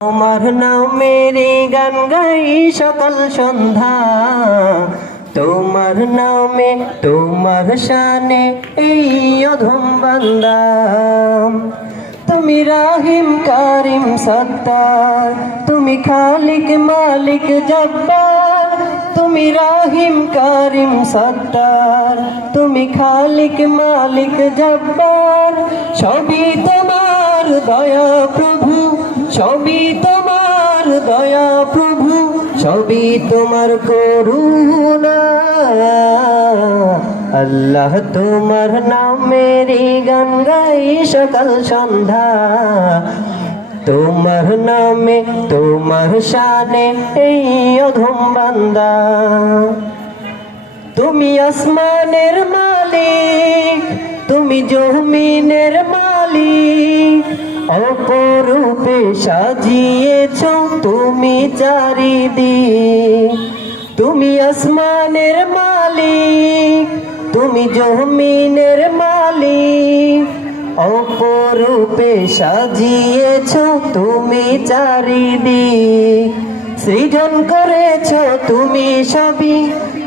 তোমার নামেরই গান গাই সকাল সন্ধ্যা। তোমার নামে, তোমার শানে এই অধম বান্দা তুমি রাহিম, কারিম, সত্তার। তুমি খালিক, মালিক, জব্বার। তুমি রাহিম, কারিম, সত্তার। তুমি খালিক, মালিক, জব্বার। সবই তোমার দয়া সবই তোমার দয়া প্রভু, সবই তোমার করুণা। আল্লাহ তোমার নামেরই গান গাই সকাল সন্ধ্যা। তোমার নামে, তোমার শানে এই অধম বান্দা। তুমি আসমানের মালিক, তুমি জমিনের মালিক। অপরূপে সাজিয়েছ তুমি চারিদিক। তুমি আসমানের মালিক, তুমি জমিনের মালিক। অপরূপে সাজিয়েছ তুমি চারিদিক। সৃজন করেছ তুমি সবই,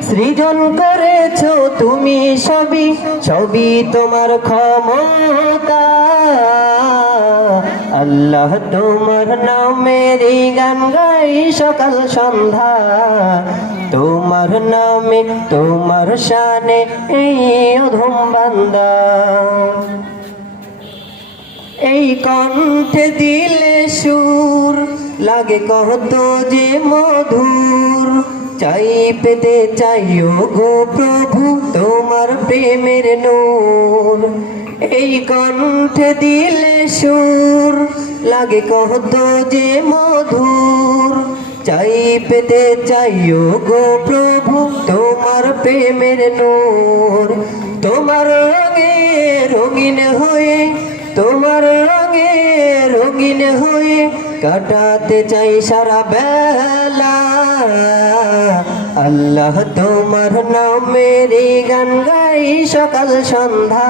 সৃজন করেছ তুমি সবই সবই তোমার ক্ষমতা। আল্লাহ তোমার নামের গান গাই সকাল সন্ধ্যা। তোমার নামে, তোমার শানে এই অধম বান্দা। এই কণ্ঠে দিলে সুর, লাগে কত যে মধুর। চাই পেতে চাইও গো প্রভু, তোমার প্রেমের নূর। এই কণ্ঠে দিলে সুর লাগে কত যে মধুর। চাই পেতে চাইও গো প্রভু, তোমার প্রেমের নূর। তোমার রঙে রঙিন হয়ে, তোমার রঙে রঙিন হয়ে কাটাতে চাই সারা বেলা। আল্লাহ তোমার নামের গান গাই সকাল সন্ধ্যা।